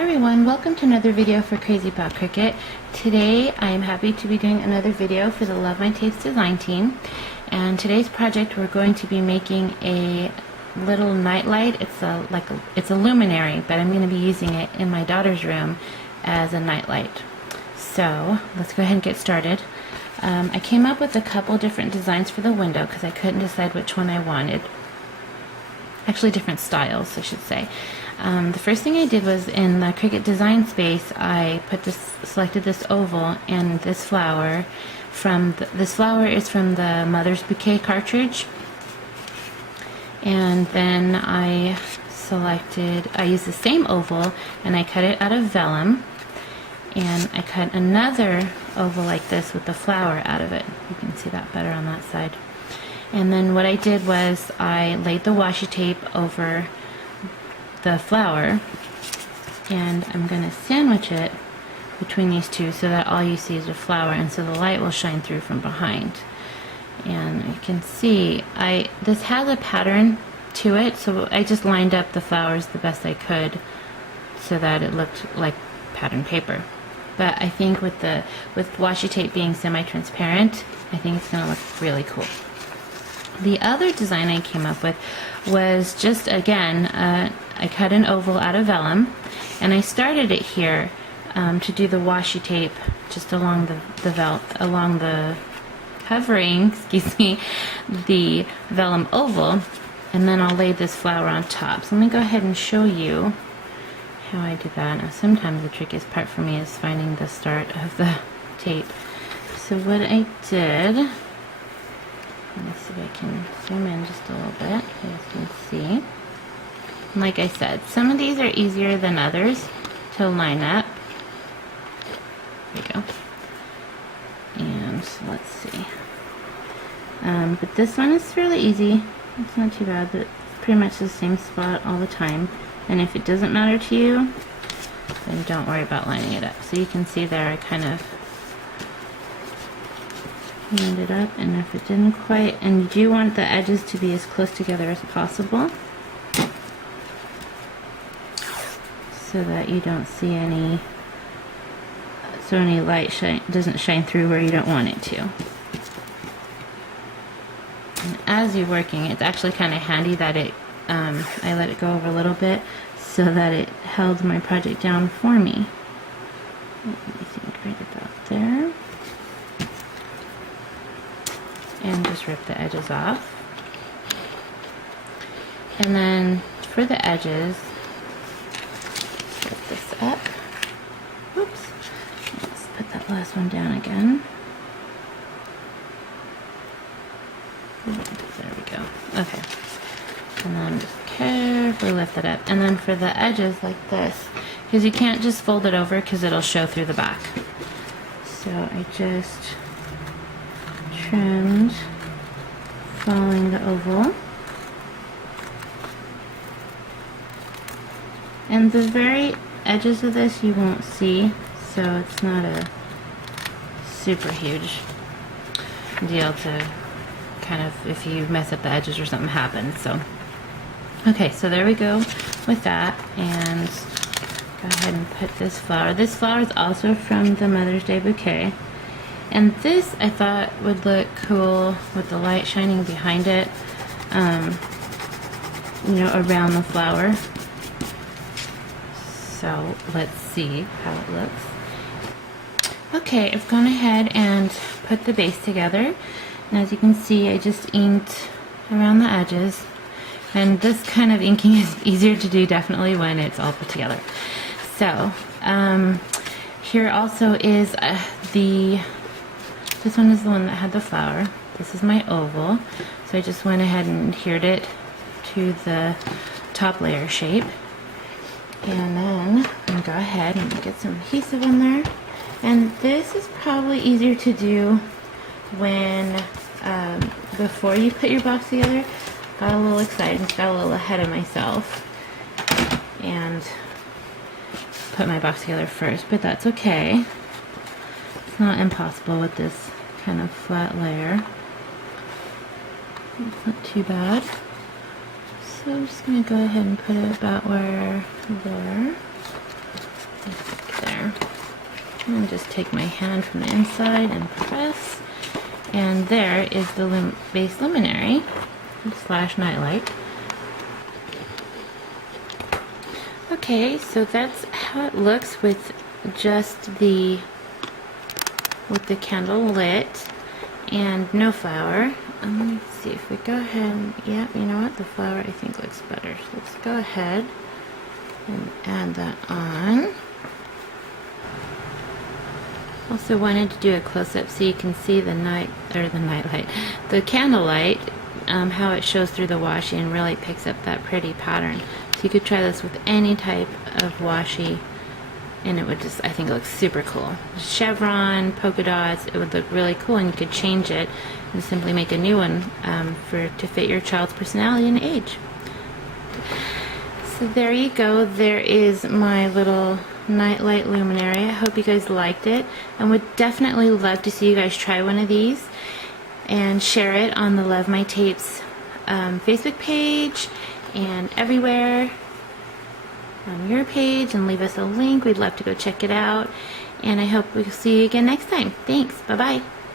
Hi everyone, welcome to another video for Crazy Pop Cricut. Today I am happy to be doing another video for the Love My Tapes design team. And today's project we're going to be making a little nightlight. It's a luminary, but I'm going to be using it in my daughter's room as a nightlight. So let's go ahead and get started. I came up with a couple different designs for the window because I couldn't decide which one I wanted. Actually different styles, I should say. The first thing I did was in the Cricut design space I selected this oval and this flower. This flower is from the Mother's Bouquet cartridge, and then I used the same oval and I cut it out of vellum, and I cut another oval like this with the flower out of it. You can see that better on that side. And then what I did was I laid the washi tape over the flower, and I'm going to sandwich it between these two so that all you see is a flower, and so the light will shine through from behind. And you can see this has a pattern to it, so I just lined up the flowers the best I could so that it looked like pattern paper. But I think with washi tape being semi-transparent, I think it's going to look really cool. The other design I came up with was just, again, I cut an oval out of vellum, and I started it here to do the washi tape just along the covering, excuse me, the vellum oval, and then I'll lay this flower on top. So let me go ahead and show you how I do that. Now, sometimes the trickiest part for me is finding the start of the tape. So what I did, let me see if I can zoom in just a little bit so you can see. And like I said, some of these are easier than others to line up. There we go. And let's see. But this one is fairly easy. It's not too bad, but it's pretty much the same spot all the time. And if it doesn't matter to you, then don't worry about lining it up. So you can see there I kind of lined it up, and if it didn't quite, and you do want the edges to be as close together as possible so that you don't see any light doesn't shine through where you don't want it to. And as you're working, it's actually kind of handy that I let it go over a little bit so that it held my project down for me. I think right about there. And just rip the edges off. And then for the edges, flip this up. Whoops. Let's put that last one down again. There we go. Okay. And then just carefully lift it up. And then for the edges like this, because you can't just fold it over because it'll show through the back. So I just trimmed following the oval, and the very edges of this you won't see, so it's not a super huge deal to kind of, if you mess up the edges or something happens. So okay, so there we go with that, and go ahead and put this flower. This flower is also from the Mother's Day Bouquet. And this I thought would look cool with the light shining behind it, you know, around the flower. So let's see how it looks. Okay, I've gone ahead and put the base together. And as you can see, I just inked around the edges. And this kind of inking is easier to do definitely when it's all put together. So here also is this one is the one that had the flower. This is my oval. So I just went ahead and adhered it to the top layer shape. And then I'm going to go ahead and get some adhesive in there. And this is probably easier to do when, before you put your box together. Got a little excited, got a little ahead of myself, and put my box together first, but that's okay. It's not impossible with this kind of flat layer. It's not too bad. So I'm just going to go ahead and put it about where there. There. And just take my hand from the inside and press. And there is the base luminary / nightlight. Okay, so that's how it looks with just the candle lit and no flower. Let me see if we go ahead. Yeah, you know what? The flower I think looks better. So let's go ahead and add that on. Also wanted to do a close-up so you can see the nightlight, the candlelight, how it shows through the washi and really picks up that pretty pattern. So you could try this with any type of washi, and it would just, I think it looks super cool. Chevron, polka dots, it would look really cool, and you could change it and simply make a new one to fit your child's personality and age. So there you go. There is my little nightlight luminary. I hope you guys liked it, and would definitely love to see you guys try one of these and share it on the Love My Tapes Facebook page and everywhere on your page, and leave us a link. We'd love to go check it out, and I hope we'll see you again next time. Thanks. Bye bye.